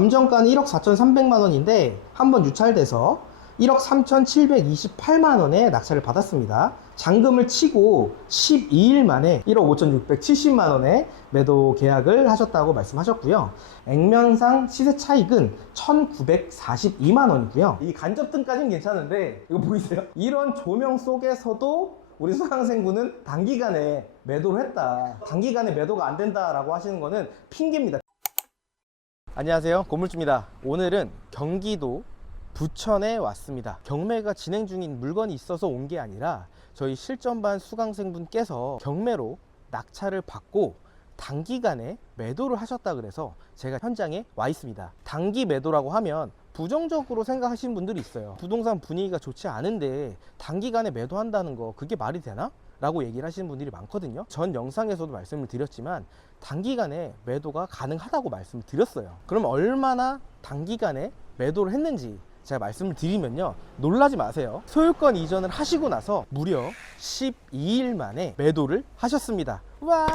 감정가는 1억 4,300만 원인데 한번 유찰돼서 1억 3,728만 원에 낙찰을 받았습니다. 잔금을 치고 12일 만에 1억 5,670만 원에 매도 계약을 하셨다고 말씀하셨고요. 액면상 시세 차익은 1,942만 원이고요. 이 간접등까지는 괜찮은데 이거 보이세요? 이런 조명 속에서도 우리 수강생분은 단기간에 매도를 했다. 단기간에 매도가 안 된다라고 하시는 거는 핑계입니다. 안녕하세요, 건물주입니다. 오늘은 경기도 부천에 왔습니다. 경매가 진행 중인 물건이 있어서 온 게 아니라 저희 실전반 수강생분께서 경매로 낙찰을 받고 단기간에 매도를 하셨다 그래서 제가 현장에 와 있습니다. 단기 매도라고 하면 부정적으로 생각하시는 분들이 있어요. 부동산 분위기가 좋지 않은데 단기간에 매도한다는 거 그게 말이 되나? 라고 얘기를 하시는 분들이 많거든요. 전 영상에서도 말씀을 드렸지만 단기간에 매도가 가능하다고 말씀을 드렸어요. 그럼 얼마나 단기간에 매도를 했는지 제가 말씀을 드리면요, 놀라지 마세요. 소유권 이전을 하시고 나서 무려 12일 만에 매도를 하셨습니다. 와!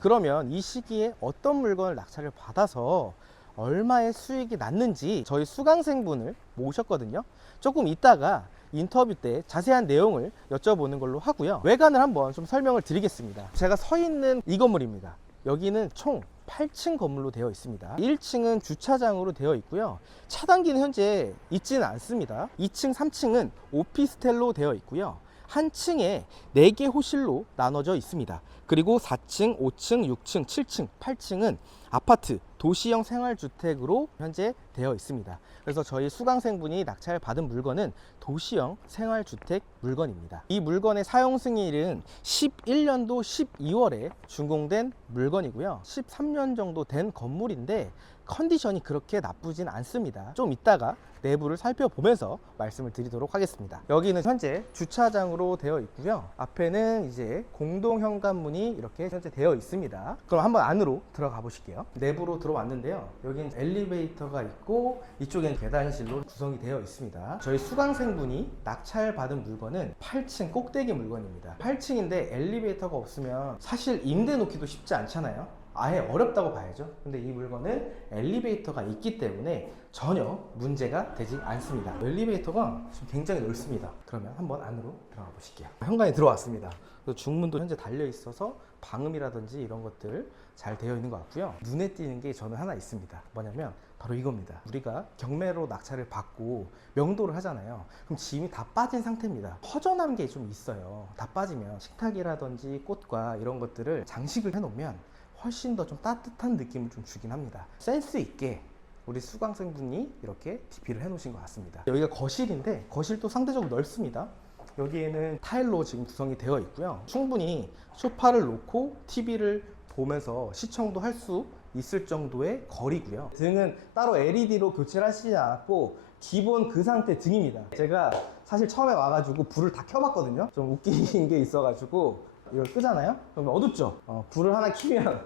그러면 이 시기에 어떤 물건을 낙찰을 받아서 얼마의 수익이 났는지 저희 수강생분을 모셨거든요. 조금 이따가 인터뷰 때 자세한 내용을 여쭤보는 걸로 하고요. 외관을 한번 좀 설명을 드리겠습니다. 제가 서 있는 이 건물입니다. 여기는 총 8층 건물로 되어 있습니다. 1층은 주차장으로 되어 있고요. 차단기는 현재 있지는 않습니다. 2층, 3층은 오피스텔로 되어 있고요. 한 층에 4개 호실로 나눠져 있습니다. 그리고 4층, 5층, 6층, 7층, 8층은 아파트, 도시형 생활주택으로 현재 되어 있습니다. 그래서 저희 수강생분이 낙찰 받은 물건은 도시형 생활주택 물건입니다. 이 물건의 사용 승일은 11년도 12월에 준공된 물건이고요. 13년 정도 된 건물인데 컨디션이 그렇게 나쁘진 않습니다. 좀 이따가 내부를 살펴보면서 말씀을 드리도록 하겠습니다. 여기는 현재 주차장으로 되어 있고요. 앞에는 이제 공동 현관문이 이렇게 현재 되어 있습니다. 그럼 한번 안으로 들어가 보실게요. 내부로 들어왔는데요. 여기는 엘리베이터가 있고 이쪽엔 계단실로 구성이 되어 있습니다. 저희 수강생분이 낙찰 받은 물건은 8층 꼭대기 물건입니다. 8층인데 엘리베이터가 없으면 사실 임대 놓기도 쉽지 않잖아요. 아예 어렵다고 봐야죠. 근데 이 물건은 엘리베이터가 있기 때문에 전혀 문제가 되지 않습니다. 엘리베이터가 지금 굉장히 넓습니다. 그러면 한번 안으로 들어가 보실게요. 현관에 들어왔습니다. 중문도 현재 달려 있어서 방음이라든지 이런 것들 잘 되어 있는 것 같고요. 눈에 띄는 게 저는 하나 있습니다. 뭐냐면 바로 이겁니다. 우리가 경매로 낙찰을 받고 명도를 하잖아요. 그럼 짐이 다 빠진 상태입니다. 허전한 게 좀 있어요. 다 빠지면 식탁이라든지 꽃과 이런 것들을 장식을 해놓으면 훨씬 더 좀 따뜻한 느낌을 좀 주긴 합니다. 센스 있게 우리 수강생분이 이렇게 DP를 해 놓으신 것 같습니다. 여기가 거실인데 거실도 상대적으로 넓습니다. 여기에는 타일로 지금 구성이 되어 있고요. 충분히 소파를 놓고 TV를 보면서 시청도 할 수 있을 정도의 거리고요. 등은 따로 LED로 교체를 하시지 않았고 기본 그 상태 등입니다. 제가 사실 처음에 와가지고 불을 다 켜봤거든요. 좀 웃긴 게 있어가지고 이걸 끄잖아요? 그러면 어둡죠? 불을 하나 켜면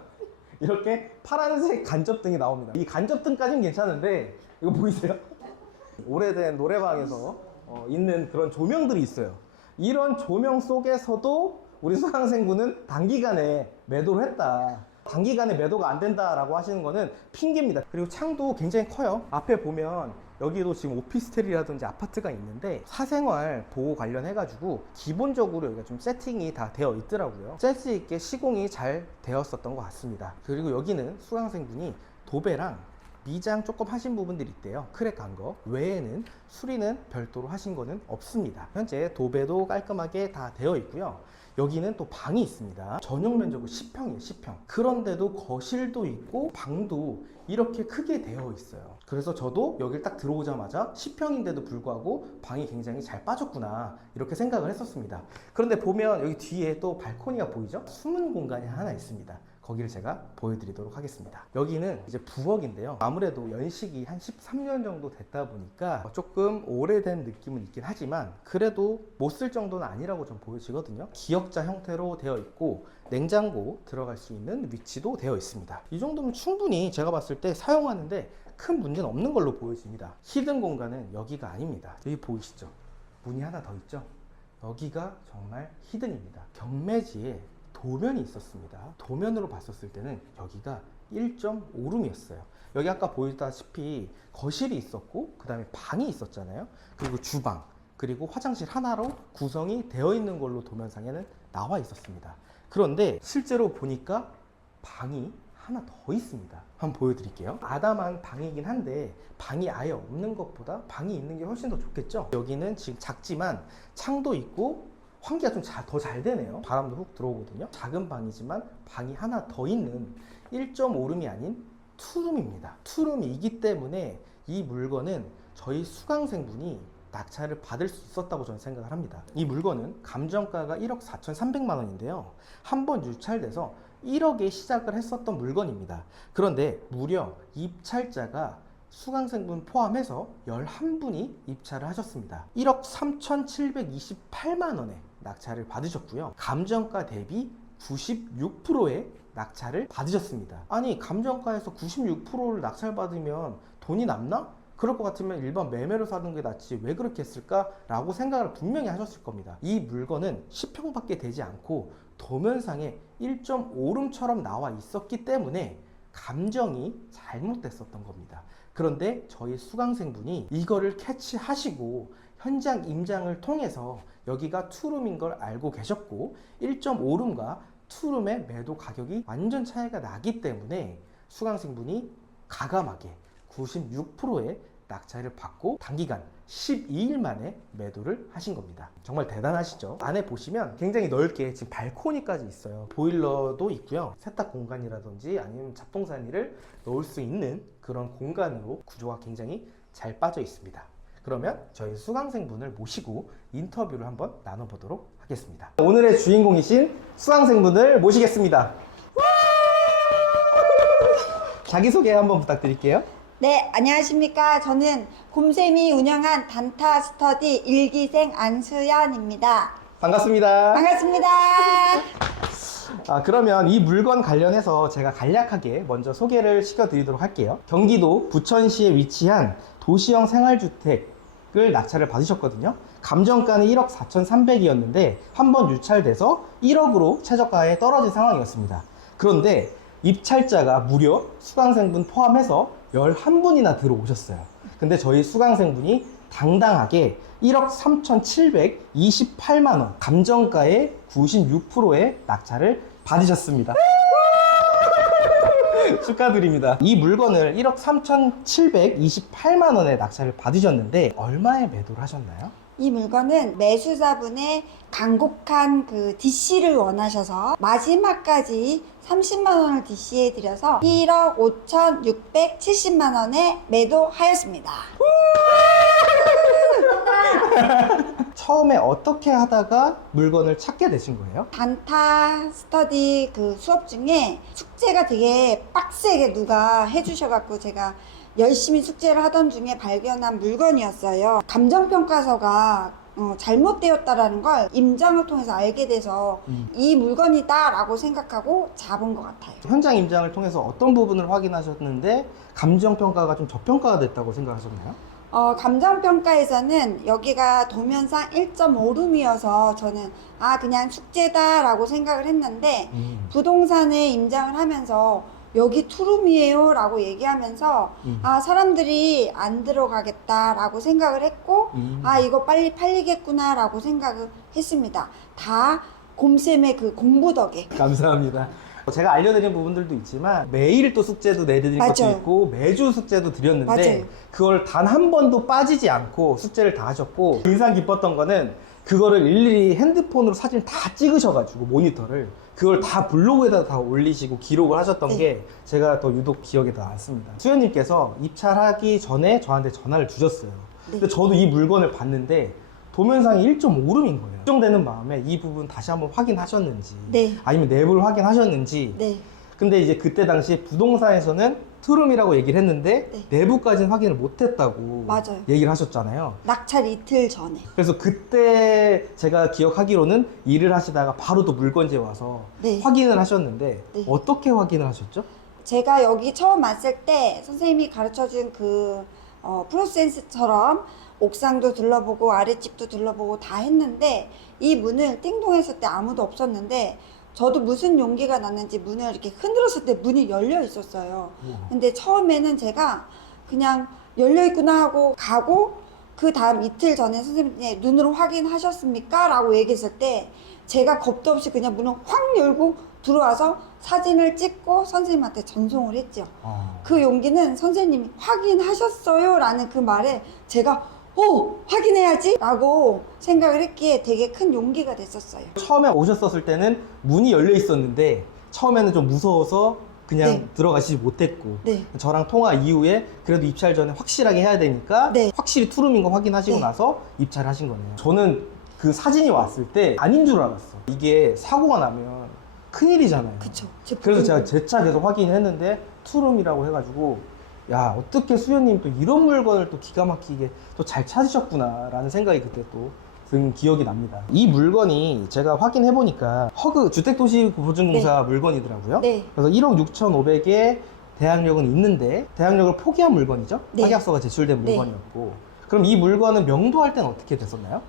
이렇게 파란색 간접등이 나옵니다. 이 간접등까지는 괜찮은데 이거 보이세요? 오래된 노래방에서 있는 그런 조명들이 있어요. 이런 조명 속에서도 우리 수강생분은 단기간에 매도를 했다. 단기간에 매도가 안 된다라고 하시는 거는 핑계입니다. 그리고 창도 굉장히 커요. 앞에 보면 여기도 지금 오피스텔이라든지 아파트가 있는데 사생활 보호 관련해가지고 기본적으로 여기가 좀 세팅이 다 되어 있더라고요. 센스 있게 시공이 잘 되었었던 것 같습니다. 그리고 여기는 수강생분이 도배랑 미장 조금 하신 부분들이 있대요. 크랙 간 거 외에는 수리는 별도로 하신 거는 없습니다. 현재 도배도 깔끔하게 다 되어 있고요. 여기는 또 방이 있습니다. 전용 면적은 10평이에요. 10평. 그런데도 거실도 있고 방도 이렇게 크게 되어 있어요. 그래서 저도 여길 딱 들어오자마자 10평인데도 불구하고 방이 굉장히 잘 빠졌구나 이렇게 생각을 했었습니다. 그런데 보면 여기 뒤에 또 발코니가 보이죠? 숨은 공간이 하나 있습니다. 거기를 제가 보여드리도록 하겠습니다. 여기는 이제 부엌인데요. 아무래도 연식이 한 13년 정도 됐다 보니까 조금 오래된 느낌은 있긴 하지만 그래도 못 쓸 정도는 아니라고 좀 보여지거든요. 기역자 형태로 되어 있고 냉장고 들어갈 수 있는 위치도 되어 있습니다. 이 정도면 충분히 제가 봤을 때 사용하는데 큰 문제는 없는 걸로 보여집니다. 히든 공간은 여기가 아닙니다. 여기 보이시죠? 문이 하나 더 있죠? 여기가 정말 히든입니다. 경매지에 도면이 있었습니다. 도면으로 봤었을 때는 여기가 1.5룸이었어요. 여기 아까 보였다시피 거실이 있었고 그 다음에 방이 있었잖아요. 그리고 주방 그리고 화장실 하나로 구성이 되어 있는 걸로 도면상에는 나와 있었습니다. 그런데 실제로 보니까 방이 하나 더 있습니다. 한번 보여드릴게요. 아담한 방이긴 한데 방이 아예 없는 것보다 방이 있는 게 훨씬 더 좋겠죠. 여기는 지금 작지만 창도 있고 환기가 좀 더 잘 되네요. 바람도 훅 들어오거든요. 작은 방이지만 방이 하나 더 있는 1.5룸이 아닌 2룸입니다. 2룸이기 때문에 이 물건은 저희 수강생분이 낙찰을 받을 수 있었다고 저는 생각을 합니다. 이 물건은 감정가가 1억 4,300만 원인데요. 한번 유찰돼서 1억에 시작을 했었던 물건입니다. 그런데 무려 입찰자가 수강생분 포함해서 11분이 입찰을 하셨습니다. 1억 3,728만 원에 낙찰을 받으셨고요. 감정가 대비 96%의 낙찰을 받으셨습니다. 아니, 감정가에서 96%를 낙찰받으면 돈이 남나? 그럴 것 같으면 일반 매매로 사는 게 낫지 왜 그렇게 했을까? 라고 생각을 분명히 하셨을 겁니다. 이 물건은 10평밖에 되지 않고 도면상에 1.5룸처럼 나와 있었기 때문에 감정이 잘못됐었던 겁니다. 그런데 저희 수강생분이 이거를 캐치하시고 현장 임장을 통해서 여기가 투룸인 걸 알고 계셨고 1.5룸과 투룸의 매도 가격이 완전 차이가 나기 때문에 수강생분이 가감하게 96%의 낙찰을 받고 단기간 12일 만에 매도를 하신 겁니다. 정말 대단하시죠? 안에 보시면 굉장히 넓게 지금 발코니까지 있어요. 보일러도 있고요. 세탁 공간이라든지 아니면 잡동사니를 넣을 수 있는 그런 공간으로 구조가 굉장히 잘 빠져 있습니다. 그러면 저희 수강생분을 모시고 인터뷰를 한번 나눠보도록 하겠습니다. 오늘의 주인공이신 수강생분을 모시겠습니다. 자기소개 한번 부탁드릴게요. 네, 안녕하십니까. 저는 곰쌤이 운영한 단타 스터디 1기생 안수연입니다. 반갑습니다. 반갑습니다. 그러면 이 물건 관련해서 제가 간략하게 먼저 소개를 시켜드리도록 할게요. 경기도 부천시에 위치한 도시형 생활주택을 낙찰을 받으셨거든요. 감정가는 1억 4,300이었는데 한번 유찰돼서 1억으로 최저가에 떨어진 상황이었습니다. 그런데 입찰자가 무려 수강생분 포함해서 11분이나 들어오셨어요. 근데 저희 수강생분이 당당하게 1억 3,728만 원, 감정가의 96%의 낙찰을 받으셨습니다. 축하드립니다. 이 물건을 1억 3,728만 원에 낙찰을 받으셨는데 얼마에 매도를 하셨나요? 이 물건은 매수자분의 간곡한 그 DC를 원하셔서 마지막까지 30만 원을 DC해 드려서 1억 5,670만 원에 매도하였습니다. 처음에 어떻게 하다가 물건을 찾게 되신 거예요? 단타 스터디 그 수업 중에 숙제가 되게 빡세게 누가 해주셔갖고 제가 열심히 숙제를 하던 중에 발견한 물건이었어요. 감정평가서가 잘못되었다라는 걸 임장을 통해서 알게 돼서 이 물건이다 라고 생각하고 잡은 것 같아요. 현장 임장을 통해서 어떤 부분을 확인하셨는데 감정평가가 좀 저평가가 됐다고 생각하셨나요? 감정평가에서는 여기가 도면상 1.5룸이어서 저는 그냥 숙제다 라고 생각을 했는데 부동산에 임장을 하면서 여기 투룸이에요 라고 얘기하면서 사람들이 안 들어가겠다 라고 생각을 했고 이거 빨리 팔리겠구나 라고 생각을 했습니다. 다 곰쌤의 그 공부 덕에. 감사합니다. 제가 알려드린 부분들도 있지만 매일 또 숙제도 내드릴 것도 있고 매주 숙제도 드렸는데 맞아요. 그걸 단 한 번도 빠지지 않고 숙제를 다 하셨고 인상 깊었던 거는 그거를 일일이 핸드폰으로 사진 다 찍으셔가지고 모니터를 그걸 다 블로그에다 다 올리시고 기록을 하셨던 네. 게 제가 더 유독 기억에 더 남습니다. 수연님께서 입찰하기 전에 저한테 전화를 주셨어요. 네. 근데 저도 이 물건을 봤는데 도면상이 1.5룸인 거예요. 걱정되는 마음에 이 부분 다시 한번 확인하셨는지 네. 아니면 내부를 확인하셨는지 네. 근데 이제 그때 당시 부동산에서는 투룸이라고 얘기를 했는데 네. 내부까지는 확인을 못했다고 맞아요. 얘기를 하셨잖아요. 낙찰 이틀 전에. 그래서 그때 제가 기억하기로는 일을 하시다가 바로 또 물건지에 와서 네. 확인을 하셨는데 네. 어떻게 확인을 하셨죠? 제가 여기 처음 왔을 때 선생님이 가르쳐준 그 프로센스처럼 옥상도 둘러보고 아랫집도 둘러보고 다 했는데 이 문을 띵동했을 때 아무도 없었는데 저도 무슨 용기가 났는지 문을 이렇게 흔들었을 때 문이 열려 있었어요. 근데 처음에는 제가 그냥 열려 있구나 하고 가고, 그 다음 이틀 전에 선생님이 눈으로 확인하셨습니까? 라고 얘기했을 때 제가 겁도 없이 그냥 문을 확 열고 들어와서 사진을 찍고 선생님한테 전송을 했죠. 그 용기는 선생님이 확인하셨어요? 라는 그 말에 제가 확인해야지 라고 생각을 했기에 되게 큰 용기가 됐었어요. 처음에 오셨었을 때는 문이 열려 있었는데 처음에는 좀 무서워서 그냥 네. 들어가시지 못했고, 네. 저랑 통화 이후에 그래도 입찰 전에 확실하게 해야 되니까 네. 확실히 투룸인 거 확인하시고 네. 나서 입찰을 하신 거네요. 저는 그 사진이 왔을 때 아닌 줄 알았어. 이게 사고가 나면 큰일이잖아요. 그쵸. 그래서 제가 제 차 계속 확인했는데 투룸이라고 해가지고, 야, 어떻게 수현님 또 이런 물건을 또 기가 막히게 또 잘 찾으셨구나 라는 생각이 그때 또 든 기억이 납니다. 이 물건이 제가 확인해 보니까 허그 주택도시보증공사 물건이더라고요. 네. 그래서 1억 6,500에 대항력은 있는데 대항력을 포기한 물건이죠. 네. 확약서가 제출된 네. 물건이었고, 그럼 이 물건은 명도할 때는 어떻게 됐었나요?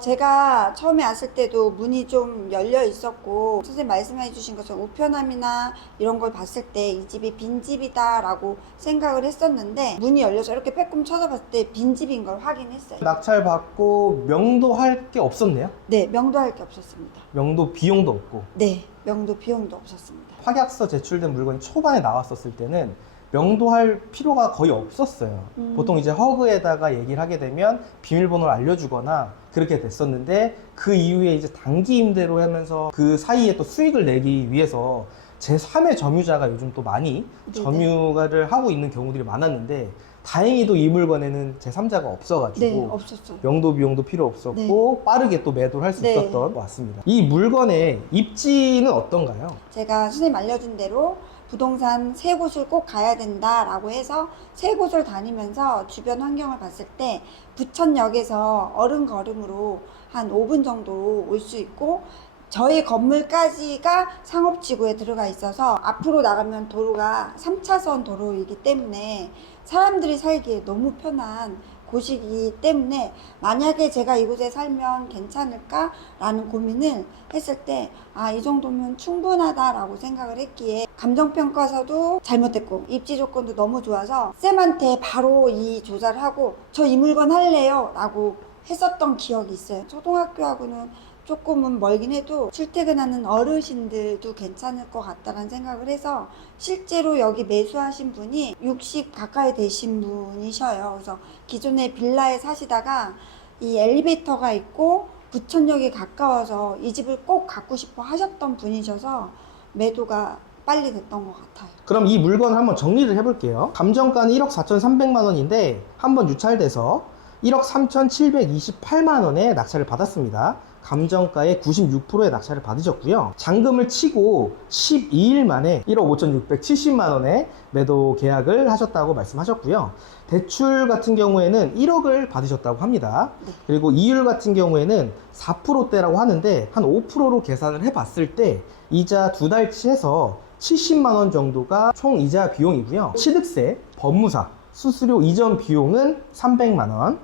제가 처음에 왔을 때도 문이 좀 열려 있었고, 선생님 말씀해 주신 것처럼 우편함이나 이런 걸 봤을 때 이 집이 빈집이다 라고 생각을 했었는데, 문이 열려서 이렇게 빼꼼 쳐다봤을 때 빈집인 걸 확인했어요. 낙찰 받고 명도할 게 없었네요. 네, 명도할 게 없었습니다. 명도 비용도 없고. 네, 명도 비용도 없었습니다. 확약서 제출된 물건이 초반에 나왔었을 때는 명도할 필요가 거의 없었어요. 보통 이제 허그에다가 얘기를 하게 되면 비밀번호를 알려주거나 그렇게 됐었는데, 그 이후에 이제 단기 임대로 하면서 그 사이에 또 수익을 내기 위해서 제3의 점유자가 요즘 또 많이 네네. 점유를 하고 있는 경우들이 많았는데, 다행히도 이 물건에는 제3자가 없어가지고 네, 없었어요. 명도 비용도 필요 없었고 빠르게 또 매도를 할 수 네. 있었던 것 같습니다. 이 물건의 입지는 어떤가요? 제가 선생님 알려준 대로 부동산 세 곳을 꼭 가야 된다라고 해서 세 곳을 다니면서 주변 환경을 봤을 때, 부천역에서 어른걸음으로 한 5분 정도 올 수 있고, 저희 건물까지가 상업지구에 들어가 있어서 앞으로 나가면 도로가 3차선 도로이기 때문에 사람들이 살기에 너무 편한 곳이기 때문에, 만약에 제가 이곳에 살면 괜찮을까라는 고민을 했을 때, 이 정도면 충분하다라고 생각을 했기에, 감정평가서도 잘못됐고 입지 조건도 너무 좋아서 쌤한테 바로 이 조사를 하고 저 이 물건 할래요 라고 했었던 기억이 있어요. 초등학교하고는 조금은 멀긴 해도 출퇴근하는 어르신들도 괜찮을 것 같다는 생각을 해서, 실제로 여기 매수하신 분이 60 가까이 되신 분이셔요. 그래서 기존에 빌라에 사시다가 이 엘리베이터가 있고 부천역이 가까워서 이 집을 꼭 갖고 싶어 하셨던 분이셔서 매도가 빨리 됐던 것 같아요. 그럼 이 물건을 한번 정리를 해볼게요. 감정가는 1억 4,300만 원인데 한번 유찰돼서 1억 3,728만 원에 낙찰을 받았습니다. 감정가의 96%의 낙찰을 받으셨고요. 잔금을 치고 12일 만에 1억 5,670만 원에 매도 계약을 하셨다고 말씀하셨고요. 대출 같은 경우에는 1억을 받으셨다고 합니다. 네. 그리고 이율 같은 경우에는 4%대라고 하는데 한 5%로 계산을 해봤을 때 이자 두 달치 해서 70만 원 정도가 총 이자 비용이고요. 취득세, 법무사, 수수료 이전 비용은 300만 원,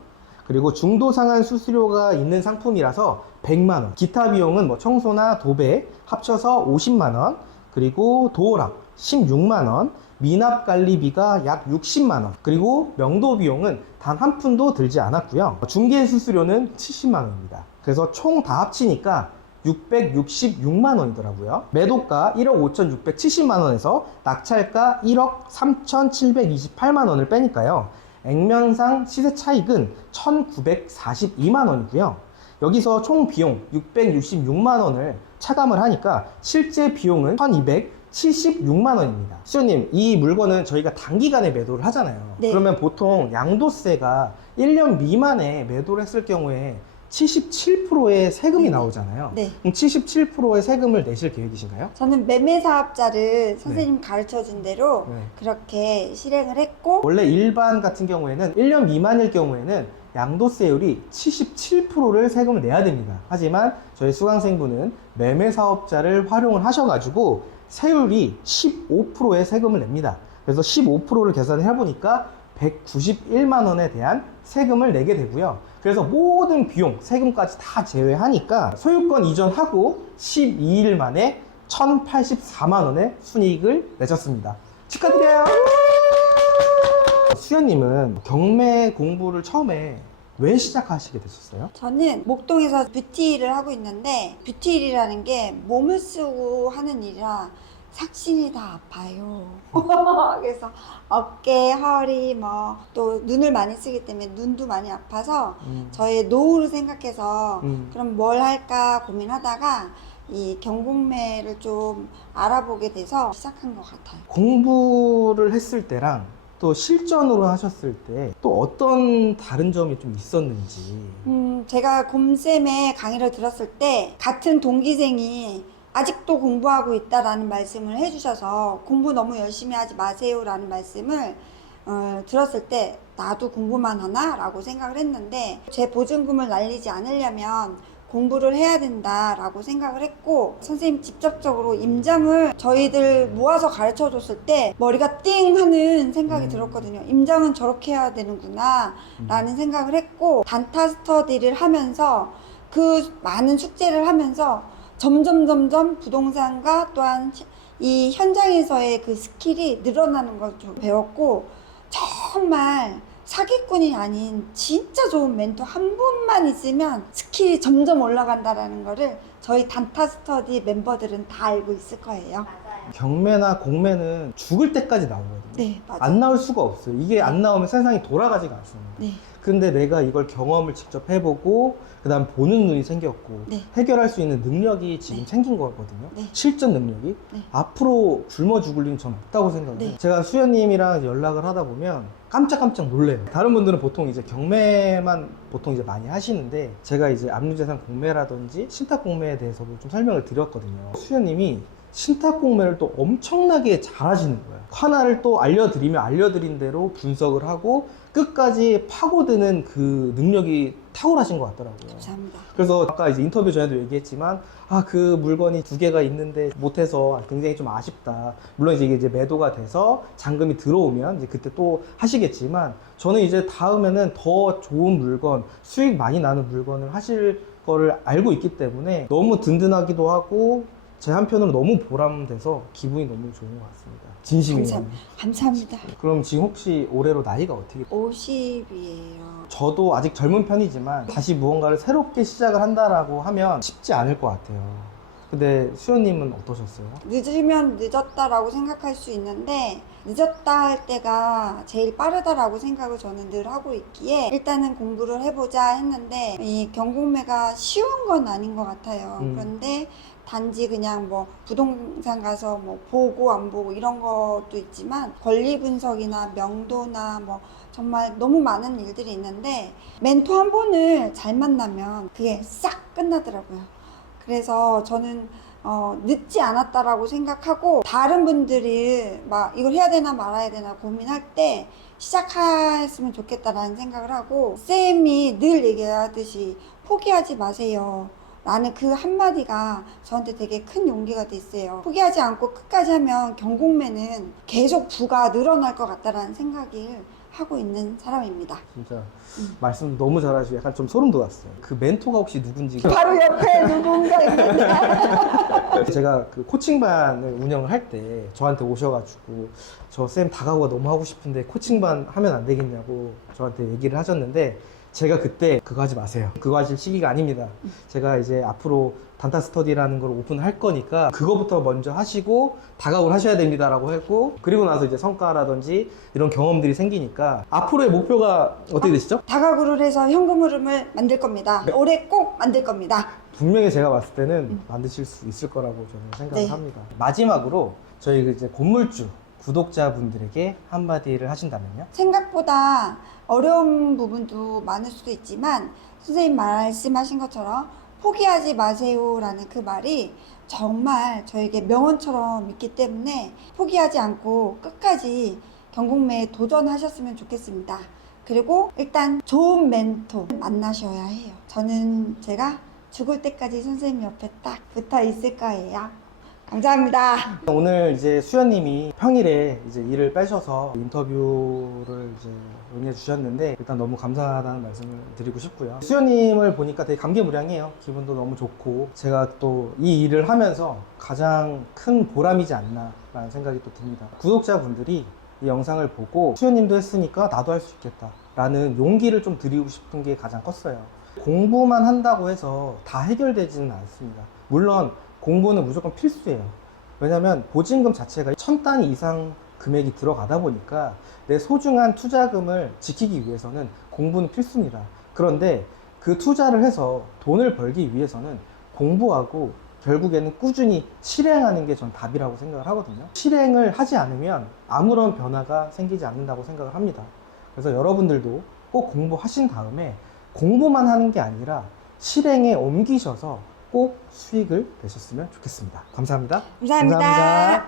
그리고 중도 상한 수수료가 있는 상품이라서 100만 원, 기타 비용은 뭐 청소나 도배 합쳐서 50만 원, 그리고 도어락 16만 원, 미납 관리비가 약 60만 원, 그리고 명도 비용은 단 한 푼도 들지 않았고요. 중개 수수료는 70만 원입니다. 그래서 총 다 합치니까 666만 원이더라고요. 매도가 1억 5,670만 원에서 낙찰가 1억 3,728만 원을 빼니까요, 액면상 시세 차익은 1,942만 원이고요. 여기서 총 비용 666만 원을 차감을 하니까 실제 비용은 1,276만 원입니다. 수현님, 이 물건은 저희가 단기간에 매도를 하잖아요. 네. 그러면 보통 양도세가 1년 미만에 매도를 했을 경우에 77%의 세금이 나오잖아요. 네. 그럼 77%의 세금을 내실 계획이신가요? 저는 매매사업자를 선생님 가르쳐준 대로 네. 그렇게 실행을 했고, 원래 일반 같은 경우에는 1년 미만일 경우에는 양도세율이 77%를 세금을 내야 됩니다. 하지만 저희 수강생분은 매매사업자를 활용을 하셔가지고 세율이 15%의 세금을 냅니다. 그래서 15%를 계산을 해보니까 191만 원에 대한 세금을 내게 되고요. 그래서 모든 비용, 세금까지 다 제외하니까 소유권 이전하고 12일 만에 1084만 원의 순이익을 내셨습니다. 축하드려요. 수연님은 경매 공부를 처음에 왜 시작하시게 되셨어요? 저는 목동에서 뷰티 일을 하고 있는데 뷰티 일이라는 게 몸을 쓰고 하는 일이라 삭신이 다 아파요. 그래서 어깨, 허리, 뭐 또 눈을 많이 쓰기 때문에 눈도 많이 아파서 저의 노후를 생각해서 그럼 뭘 할까 고민하다가 이 경공매를 좀 알아보게 돼서 시작한 것 같아요. 공부를 했을 때랑 또 실전으로 하셨을 때 또 어떤 다른 점이 좀 있었는지. 제가 곰쌤의 강의를 들었을 때 같은 동기생이 아직도 공부하고 있다라는 말씀을 해주셔서 공부 너무 열심히 하지 마세요라는 말씀을 들었을 때 나도 공부만 하나? 라고 생각을 했는데 제 보증금을 날리지 않으려면 공부를 해야 된다라고 생각을 했고 선생님 직접적으로 임장을 저희들 모아서 가르쳐 줬을 때 머리가 띵 하는 생각이 들었거든요. 임장은 저렇게 해야 되는구나 라는 생각을 했고 단타 스터디를 하면서 그 많은 숙제를 하면서 점점 부동산과 또한 이 현장에서의 그 스킬이 늘어나는 걸 좀 배웠고 정말 사기꾼이 아닌 진짜 좋은 멘토 한 분만 있으면 스킬이 점점 올라간다라는 거를 저희 단타 스터디 멤버들은 다 알고 있을 거예요. 경매나 공매는 죽을 때까지 나오거든요. 네, 맞아요. 안 나올 수가 없어요. 이게 안 나오면 세상이 돌아가지가 않습니다. 네. 근데 내가 이걸 경험을 직접 해보고 그 다음 보는 눈이 생겼고 네. 해결할 수 있는 능력이 지금 네. 생긴 거거든요. 네. 실전 능력이. 네. 앞으로 굶어 죽을 일은 전 없다고 생각해요. 네. 제가 수연님이랑 연락을 하다 보면 깜짝깜짝 놀래요. 다른 분들은 보통 이제 경매만 보통 이제 많이 하시는데 제가 이제 압류재산 공매라든지 신탁 공매에 대해서도 좀 설명을 드렸거든요. 수연님이 신탁 공매를 또 엄청나게 잘 하시는 거예요. 하나를 또 알려드리면 알려드린 대로 분석을 하고 끝까지 파고드는 그 능력이 탁월하신 것 같더라고요. 감사합니다. 그래서 아까 이제 인터뷰 전에도 얘기했지만 그 물건이 2개가 있는데 못해서 굉장히 좀 아쉽다. 물론 이제 매도가 돼서 잔금이 들어오면 이제 그때 또 하시겠지만 저는 이제 다음에는 더 좋은 물건, 수익 많이 나는 물건을 하실 거를 알고 있기 때문에 너무 든든하기도 하고 제 한편으로 너무 보람돼서 기분이 너무 좋은 것 같습니다. 진심이에요. 감사합니다. 그럼 지금 혹시 올해로 나이가 어떻게? 50이에요. 저도 아직 젊은 편이지만 다시 무언가를 새롭게 시작을 한다라고 하면 쉽지 않을 것 같아요. 근데 수연님은 어떠셨어요? 늦으면 늦었다라고 생각할 수 있는데 늦었다 할 때가 제일 빠르다라고 생각을 저는 늘 하고 있기에 일단은 공부를 해보자 했는데 이 경공매가 쉬운 건 아닌 것 같아요. 그런데 단지 그냥 뭐 부동산 가서 뭐 보고 안 보고 이런 것도 있지만 권리 분석이나 명도나 뭐 정말 너무 많은 일들이 있는데 멘토 한 분을 잘 만나면 그게 싹 끝나더라고요. 그래서 저는 늦지 않았다라고 생각하고 다른 분들이 막 이걸 해야 되나 말아야 되나 고민할 때 시작했으면 좋겠다라는 생각을 하고 쌤이 늘 얘기하듯이 포기하지 마세요 라는 그 한마디가 저한테 되게 큰 용기가 됐어요. 포기하지 않고 끝까지 하면 경공매는 계속 부가 늘어날 것 같다라는 생각을 하고 있는 사람입니다. 진짜 말씀 너무 잘하시고 약간 좀 소름 돋았어요. 그 멘토가 혹시 누군지. 바로 옆에 누군가 있는데 제가 그 코칭반을 운영을 할 때 저한테 오셔가지고 저 쌤 다가구가 너무 하고 싶은데 코칭반 하면 안 되겠냐고 저한테 얘기를 하셨는데 제가 그때 그거 하지 마세요. 그거 하실 시기가 아닙니다. 제가 이제 앞으로 단타 스터디라는 걸 오픈할 거니까 그거부터 먼저 하시고 다가구를 하셔야 됩니다라고 했고 그리고 나서 이제 성과라든지 이런 경험들이 생기니까 앞으로의 목표가 어떻게 되시죠? 다가구를 해서 현금 흐름을 만들 겁니다. 올해 꼭 만들 겁니다. 분명히 제가 봤을 때는 만드실 수 있을 거라고 저는 생각을 네. 합니다. 마지막으로 저희 이제 건물주 구독자분들에게 한마디를 하신다면요? 생각보다 어려운 부분도 많을 수도 있지만 선생님 말씀하신 것처럼 포기하지 마세요라는 그 말이 정말 저에게 명언처럼 있기 때문에 포기하지 않고 끝까지 경공매에 도전하셨으면 좋겠습니다. 그리고 일단 좋은 멘토 만나셔야 해요. 저는 제가 죽을 때까지 선생님 옆에 딱 붙어 있을 거예요. 감사합니다. 오늘 이제 수연님이 평일에 이제 일을 빼셔서 인터뷰를 이제 응해 주셨는데 일단 너무 감사하다는 말씀을 드리고 싶고요. 수연님을 보니까 되게 감개무량해요. 기분도 너무 좋고 제가 또 이 일을 하면서 가장 큰 보람이지 않나 라는 생각이 또 듭니다. 구독자분들이 이 영상을 보고 수연님도 했으니까 나도 할 수 있겠다 라는 용기를 좀 드리고 싶은 게 가장 컸어요. 공부만 한다고 해서 다 해결되지는 않습니다. 물론 공부는 무조건 필수예요. 왜냐면 보증금 자체가 1000단위 이상 금액이 들어가다 보니까 내 소중한 투자금을 지키기 위해서는 공부는 필수입니다. 그런데 그 투자를 해서 돈을 벌기 위해서는 공부하고 결국에는 꾸준히 실행하는 게 전 답이라고 생각을 하거든요. 실행을 하지 않으면 아무런 변화가 생기지 않는다고 생각을 합니다. 그래서 여러분들도 꼭 공부하신 다음에 공부만 하는 게 아니라 실행에 옮기셔서 꼭 수익을 내셨으면 좋겠습니다. 감사합니다. 감사합니다.